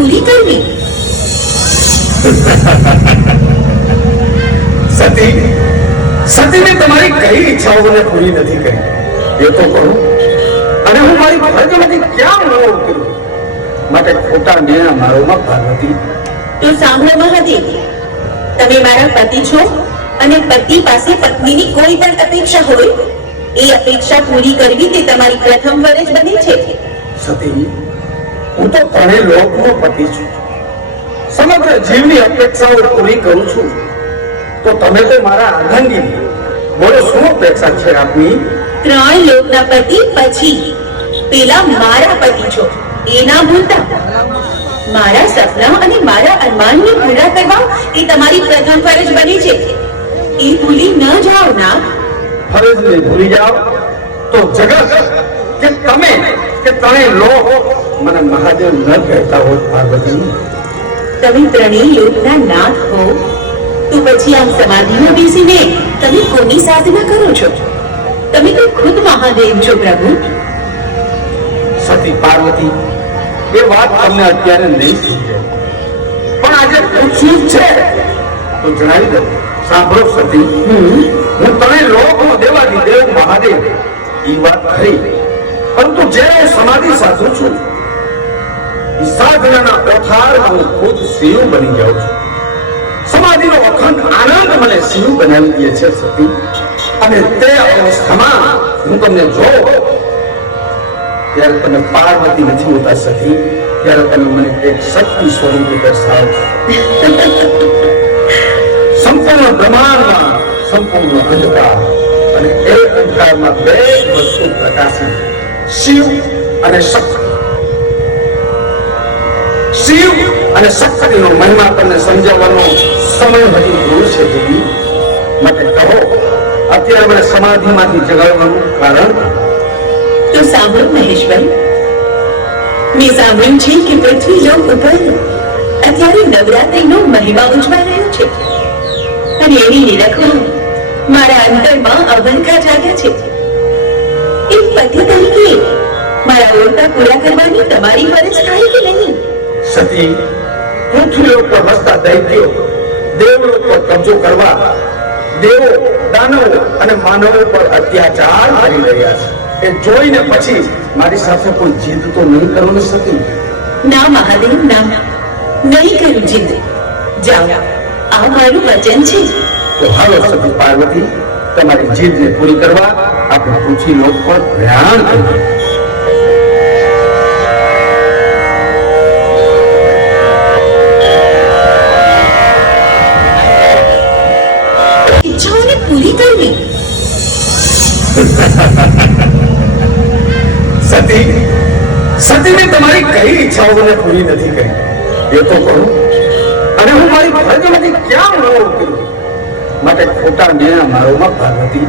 પૂરી કરવી. સતી સતીને તમારી કઈ ઈચ્છાઓને પૂરી નથી કરી એ તો કહું. અને હું મારી ફરજમાંથી ક્યાં ન ઉતરું માટે ખોટા નિર્ણય મારોમાં પાર્વતી. તો સાંભળો મહાદેવ, તમે મારા પતિ છો અને પતિ પાસે પત્નીની કોઈ પણ અપેક્ષા હોય એ અપેક્ષા પૂરી કરવી તે તમારી પ્રથમ ફરજ બને છે. સતી, હું તો ત્રણેય લોકનો પતિ છું. સમગ્ર જીવની અપેક્ષાઓ પૂરી કરું છું. તો તમે તો મારા અર્ધાંગી, બોલો શું અપેક્ષા છે આપની? ત્રણ લોકના પતિ પછી પેલા મારા પતિ છો એ ના ભૂલતા. મારા સપના અને મારા અરમાનને પૂરા કરવા એ તમારી પ્રથમ ફરજ બની છે. એ ભૂલી ન જાઓ ના. ફરજને ભૂલી જાઓ તો જગત કે તમે કે ત્રણેય લોક મને મહાદેવ ન કહેતા હોત પાર્વતી. તમે ત્રણેય લોકના નાથ હો તો પછી આમ સમાધિમાં બેસીને તમે કોની સાધના કરો છો? તમે તો ખુદ મહાદેવ છો પ્રભુ. સતી પાર્વતી, એ વાત તમને અત્યારે નહીં સમજાય, પણ આજે પૂછ્યું જ છે તો જણાવી દઉં. સાંભળો સતી, હું ત્રણેય લોકનો દેવાધિદેવ મહાદેવ એ વાત ખરી, પરંતુ જે હું સમાધિ સાધું છું એ સાધનાના પ્રથારમાં હું ખુદ શિવ બની જાઉં છું. સમાધિનો અખંડ આનંદ મને શિવ બનાવી દે છે સતી. અને તે અવસ્થામાં હું તમને જોઉં ત્યારે તમે પાર્વતી નથી હોતા સતી, ત્યારે તમે મને એક શક્તિ સ્વરૂપે દર્શાવો છો. સંપૂર્ણ બ્રહ્માંડમાં સંપૂર્ણ અંધકાર અને એ અંધકારમાં બે વસ્તુ પ્રકાશી, શિવ અને શક્તિ. શિવ અને શક્તિનો મહિમા તમને સમજાવવાનો સમય હજી દૂર છે દેવી. માટે કહો, અત્યારે મને સમાધિમાંથી જગાડવાનું કારણ? તો સાંભળો મહેશ્વરી, મેં સાંભળ્યું છે કે પૃથ્વી લોક ઉપર અત્યારે નવરાત્રિનો મહિમા ઉજવાઈ રહ્યો છે અને એની નિરખમાં મારા અંતરમાં અવંકા જાગ્યા છે. એક પતિ તરીકે મારા રોતા પૂરા કરવાની તમારી ફરજ થાય કે નહીં? સતી, પૃથ્વી ઉપર વસતા દૈત્યો દેવો પર કબજો કરવા, દેવો, દાનવો અને માનવો પર અત્યાચાર કરી રહ્યા છે. એ જોઈને પછી મારી સાથે કોઈ જીદ તો નહીં કરો ને સતી? ના મહાદેવ, ના, નહીં કરું જીદ. જાઓ, આ મારું વચન છે. તો હાલો સતી પાર્વતી, તમારી જીદને પૂરી કરવા આપણે પૃથ્વી લોક પર પ્રયાણ કરીએ. ઈચ્છાઓને પૂરી કરવી. સતી સતીને તમારી કઈ ઈચ્છાઓને પૂરી નથી કરી એ તો કહું. અને હું મારી ફરજમાંથી ક્યાં ન ઉતરું માટે ખોટા નિર્ણય મારોમાં પાર્વતી.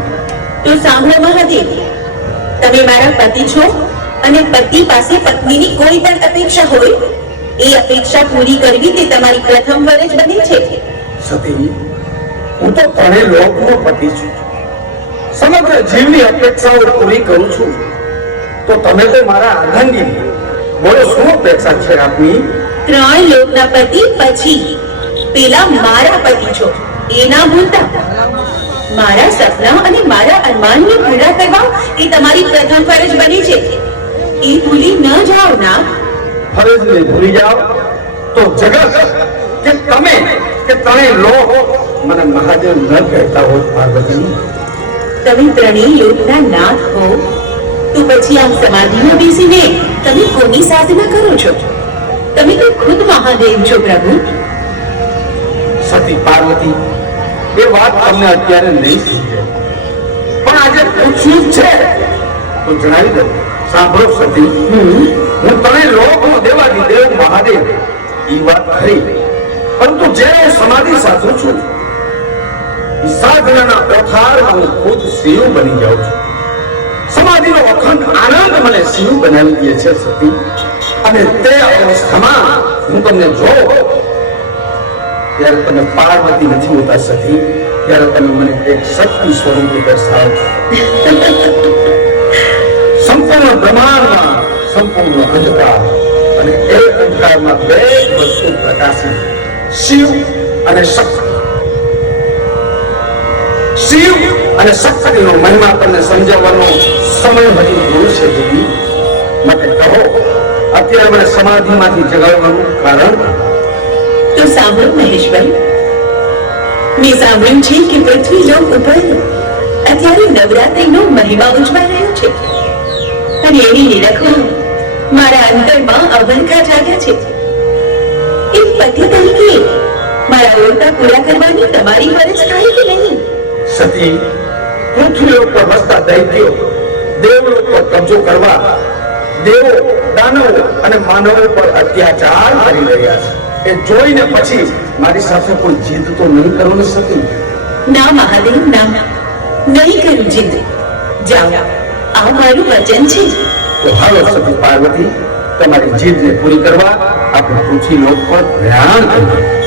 તો સાંભળો મહાદેવ, તમે મારા પતિ છો અને પતિ પાસે પત્નીની કોઈ પણ અપેક્ષા હોય એ અપેક્ષા પૂરી કરવી તે તમારી પ્રથમ ફરજ બને છે. સતી, હું તો ત્રણેય લોકનો પતિ છું. સમગ્ર જીવની અપેક્ષાઓ પૂરી કરું છું. તો તમે તો મારા અર્ધાંગી, બોલો શું અપેક્ષા છે આપની? ત્રણ લોકના પતિ પછી પેલા મારા પતિ છો એ ના ભૂલતા. મારા સપના અને મારા અરમાનને પૂરા કરવા એ તમારી પ્રથમ ફરજ બની છે. એ ભૂલી ન જાઓ ના. ફરજને ભૂલી જાઓ તો જગત કે તમે કે ત્રણેય લોક મને મહાદેવ ન કહેતા હોત પાર્વતી. તમે ત્રણેય લોકના નાથ હો તો પછી આમ સમાધિમાં બેસીને તમે કોની સાધના કરો છો? તમે તો ખુદ મહાદેવ છો પ્રભુ. સતી પાર્વતી, એ વાત તમને અત્યારે નહીં સમજાય, પણ આજે પૂછ્યું જ છે તો જણાવી દઉં. સાંભળો સતી, હું ત્રણેય લોકનો દેવાધિદેવ મહાદેવ એ વાત ખરી, પરંતુ જે હું સમાધિ સાધું છું એ સાધનાના પ્રથારમાં હું ખુદ શિવ બની જાઉં છું. સમાધિનો અખંડ આનંદ મને શિવ બનાવી દે છે સતી. અને તે અવસ્થામાં હું તમને જોઉં ત્યારે તમે પાર્વતી નથી હોતા સતી, ત્યારે તમે મને એક શક્તિ સ્વરૂપે દર્શાવો છો. સંપૂર્ણ બ્રહ્માંડમાં સંપૂર્ણ અંધકાર અને એ અંધકારમાં બે વસ્તુ પ્રકાશી, શિવ અને શક્તિ. શિવ અને શક્તિનો મહિમા તમને સમજાવવાનો સમય હજી દૂર છે દીદી. માટે કહો, અત્યારે મને સમાધિમાંથી જગાડવાનું કારણ? તો સાંભળો મહેશભાઈ, મેં સાંભળ્યું છે કે પૃથ્વી લોક ઉપર અત્યારે નવરાત્રિનો મહિમા ઉજવાઈ રહ્યો છે અને એની નિરખમાં મારા અંતરમાં અવલકા જાગ્યા છે. એક પતિ તરીકે મારા ઓરતા પૂરા કરવાની તમારી ફરજ થાય કે નહીં? સતી, પૃથ્વી ઉપર વસતા દૈત્યો દેવલોક પર કબજો કરવા દેવો, દાનવો અને માનવો પર અત્યાચાર કરી રહ્યા છે. એ જોઈને પછી મારી સાથે કોઈ જીદ તો નહીં કરો ને સતી? ના મહાદેવ, ના, નહીં કરું જીદ. જાઓ, આ મારું વચન છે. તો હાલો સતી પાર્વતી, તમારી જીદને પૂરી કરવા આપણે પૃથ્વી લોક પર પ્રયાણ કરીએ.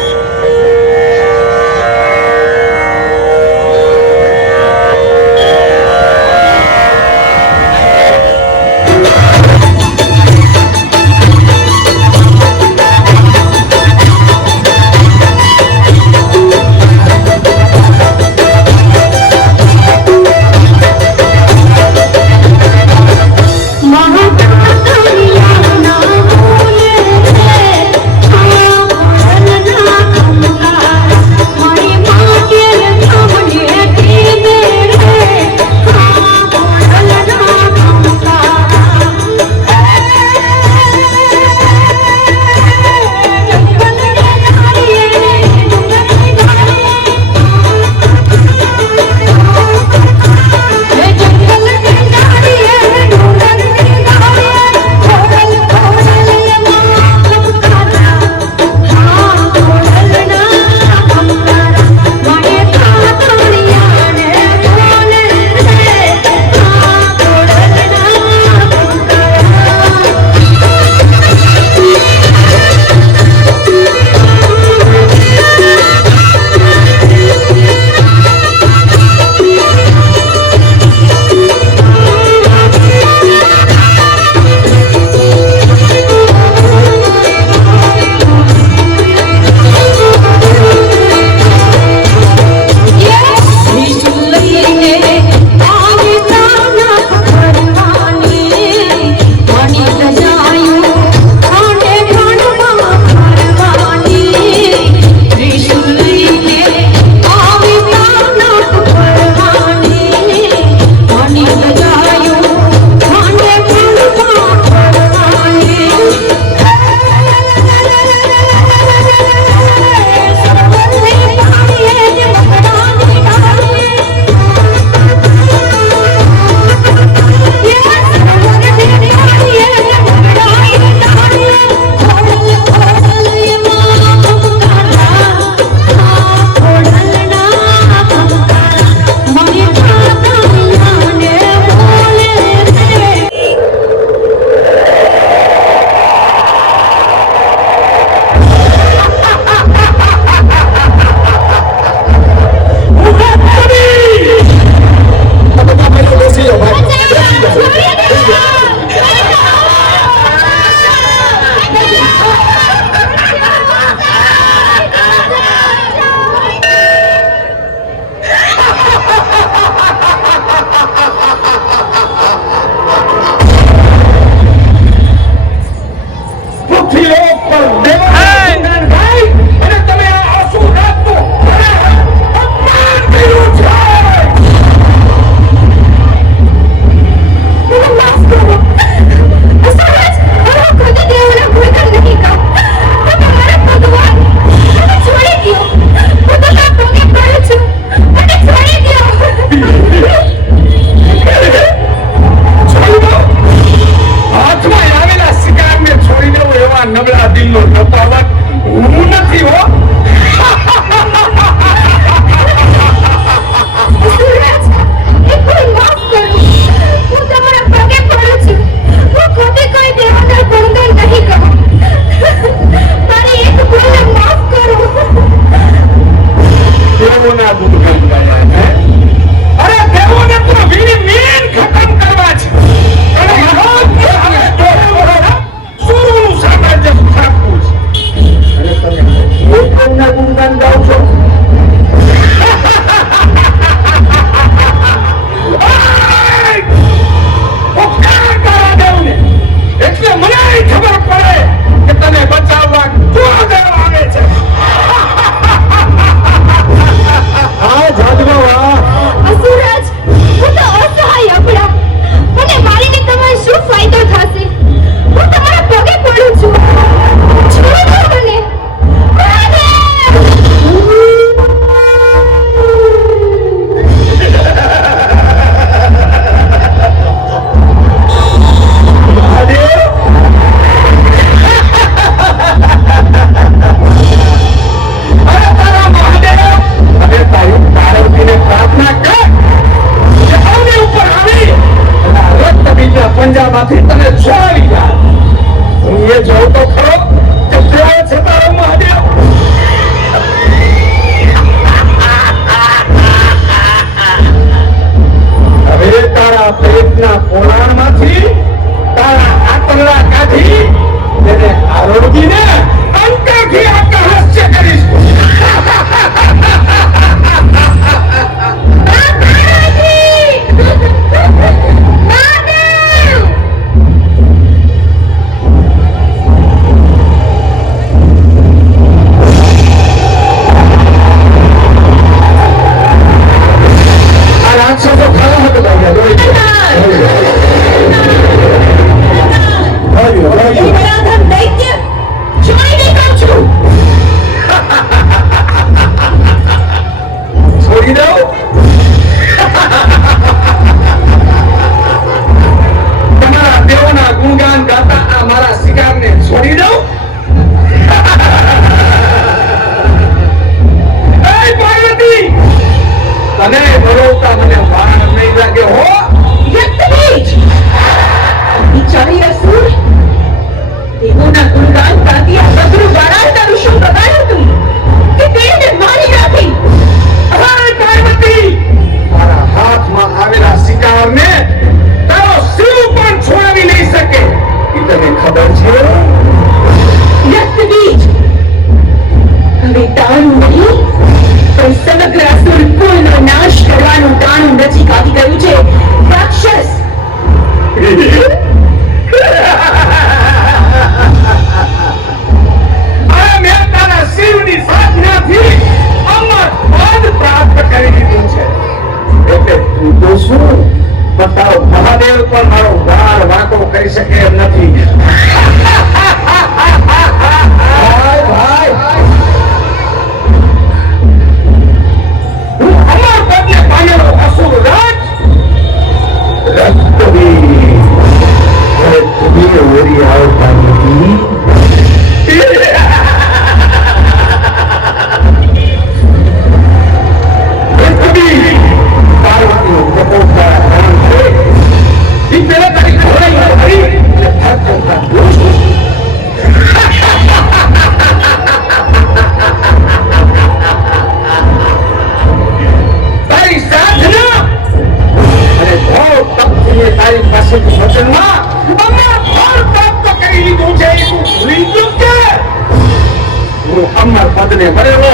અમર પદને મળેલો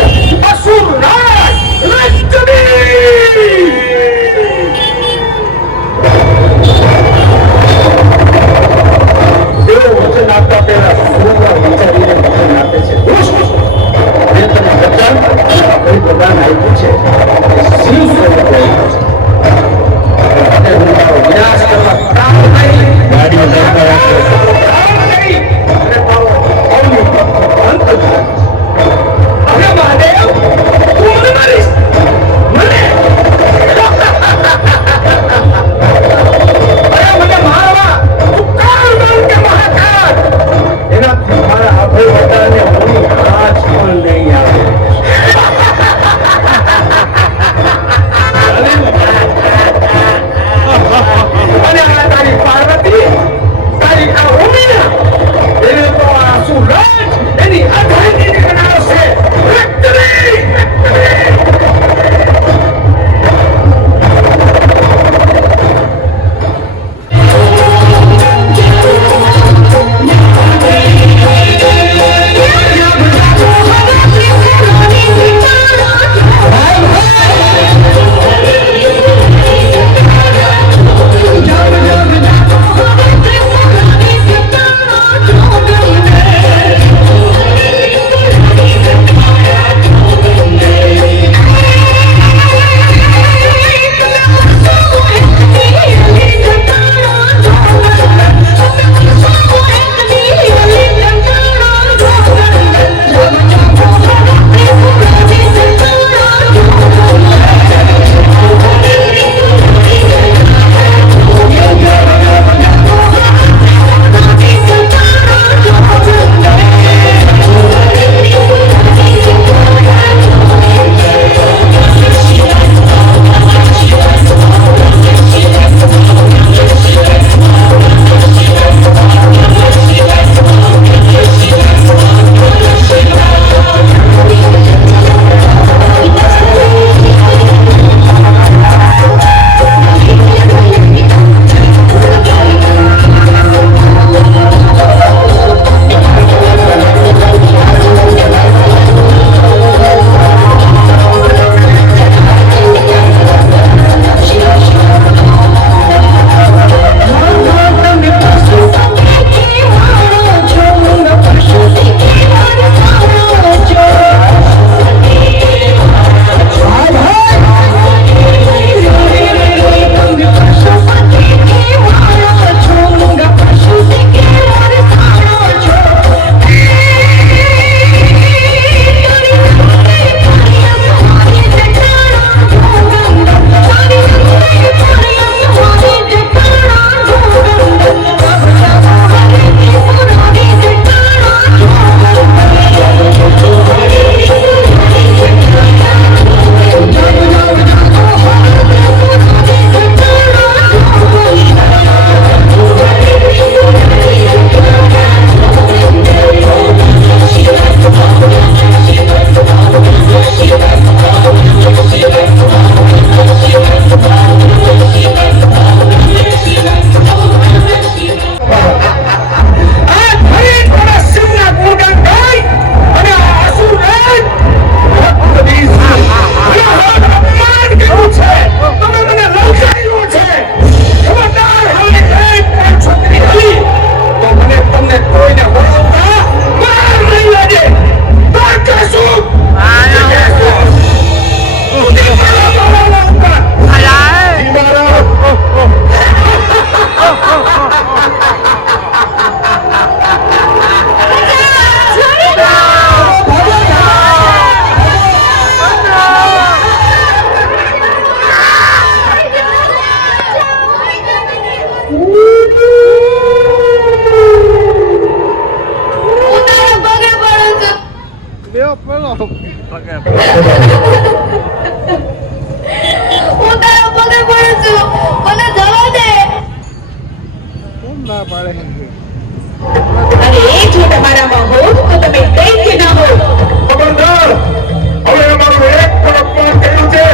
અસુર રાજ રજની! તેઓ વચન આપતા પહેલા સુરંગા વિચારીને વચન આપે છે. મેં તને વચન કઈ પ્રદાન આપ્યું છે શિવ સ્વરૂપે આપ્યું છે. અને હું તારો વિનાશ કરવા કામ નહીં, ગાડીઓ લેતા રાખે અને તારો અવની અંત થાય. હવે મહાદેવ તું મને મારીશ, મને મને મારવા તું કાળ બન કે મહાકાળ, એનાથી મારા અભય વડાને હોની આંચ પણ નહીં આવે. અને આ તારી પાર્વતી, તારી આ ઉમિયા, એને તો આ સુરજ એની અધૈર્ય બનાવશે. વિક્ટરી! ના પાડે અને એ જો તમારામાં હોત તો તમે દૈત્ય ના હોત. ખબરદાર, હવે અમારું એક પણ અપમાન કર્યું છે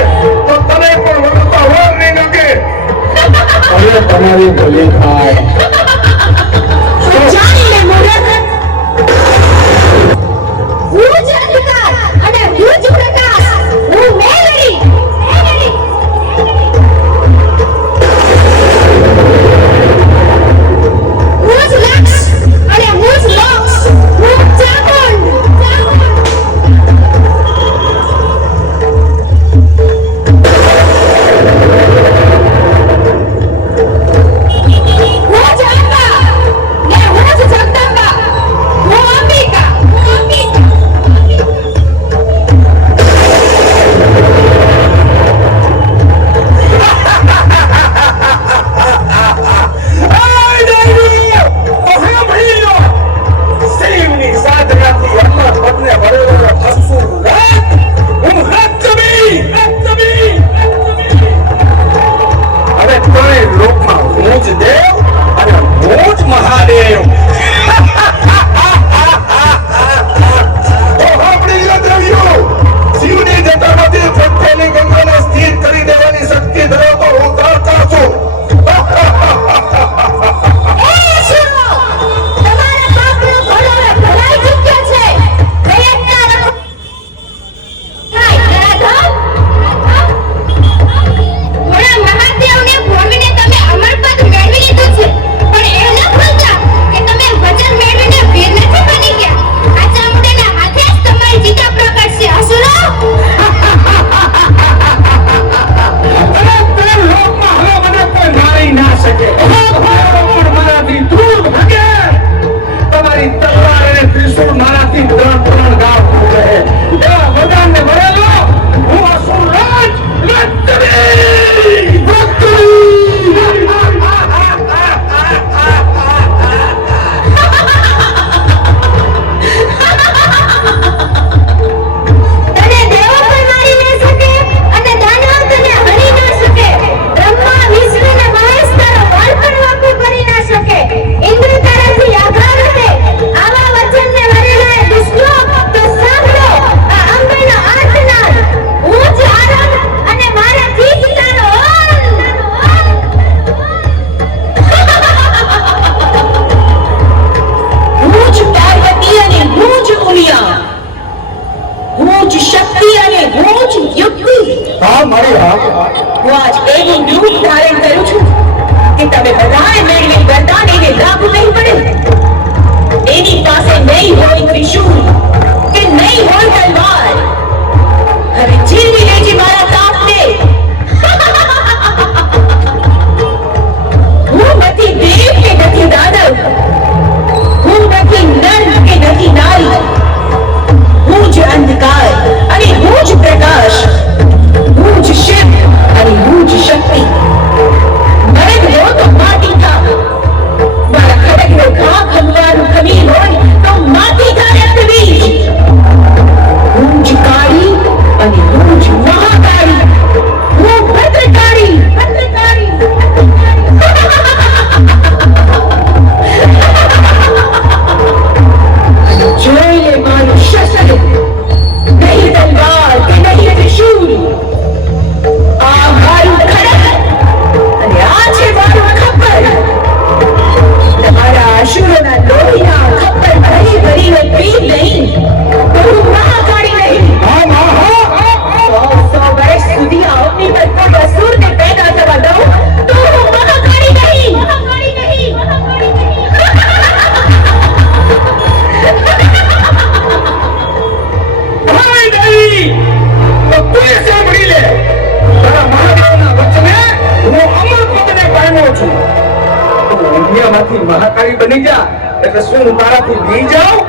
તો તને પણ વગરતા વાર નહીં લાગે. હવે તમારી ભલી થાય. જાણી લે મૂર્ખ. હું જ અધિકાર મારી હા હું આજ એવું રૂપ ધારણ કરું છું કે તમે બધાએ મેળવેલ વરદાન એને લાગુ નહીં પડે. એની પાસે નહીં હોય ત્રિશૂળ કે નહીં હોય તલવાર. હવે જીવી લેજે મારા તાપને. હું નથી દેવ કે નથી દાનવ. હું નથી નર કે નથી નારી. હું જ અંધકાર અને હું જ પ્રકાશ. હું જ શિવ અને હું જ શક્તિ. મરદ હો તો માટી થા. મારા ખડકનો ઘા ખમવાનું ખમીર હોય તો માટી થા રક્તબીજ. હું જ કાળી અને હું જ મહાકાળી. હું ભદ્રકાળી. જોઈ લે મારું શસ્ત્ર. નહીં તલવાર કે નહીં ત્રિશૂળ. આ મારું ખડક અને આ છે મારું ખપ્પર. તમારા અસુરોના લોહીના ખપ્પર ભરી ભરીને પી નહીં તો હું મહાકાળી નહીં. 100 વર્ષ સુધી આ અગ્નિ પર કોઈ અસુરને પેદા થવા દઉં તો હું મહાકાળી નહીં. તો તું સાંભળી લે તારા મહાદેવના વચને હું અમર પદને પામ્યો છું. તું દુનિયામાંથી મહાકાળી બની જા એટલે શું હું તારાથી નહીં જાઉં?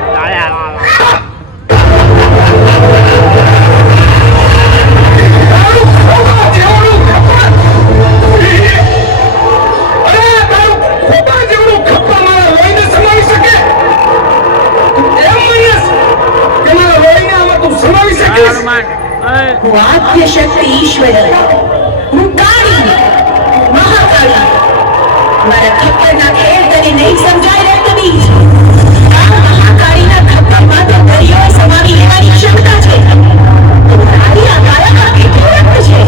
તારું ખોબા જેવડું ખપ્પર! અરે તારું ખોબા જેવડું ખપ્પર મારા લોહીને સમાવી શકે? તું એમ માનીશ કે મારા લોહીને આમાં તું સમાવી શકીશ? હું આદ્ય શક્તિ ઈશ્વર. હું કાળી, મહાકાળી. મારા ખપ્પરના ખેલ તને નહીં સમજાય રક્તબીજ. આ મહાકાળીના ખપ્પરમાં તો દરિયો સમાવી લેવાની ક્ષમતા છે. તારી આ કાયામાં કેટલું રક્ત છે?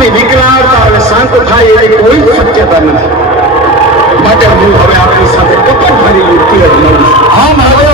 આપની વિકરાળતા હવે શાંત થાય એવી કોઈ શક્યતા નથી. માટે હું હવે આપણી સાથે કપટ ભરી યુક્તિ અજમાવું છું. હા મહાદેવ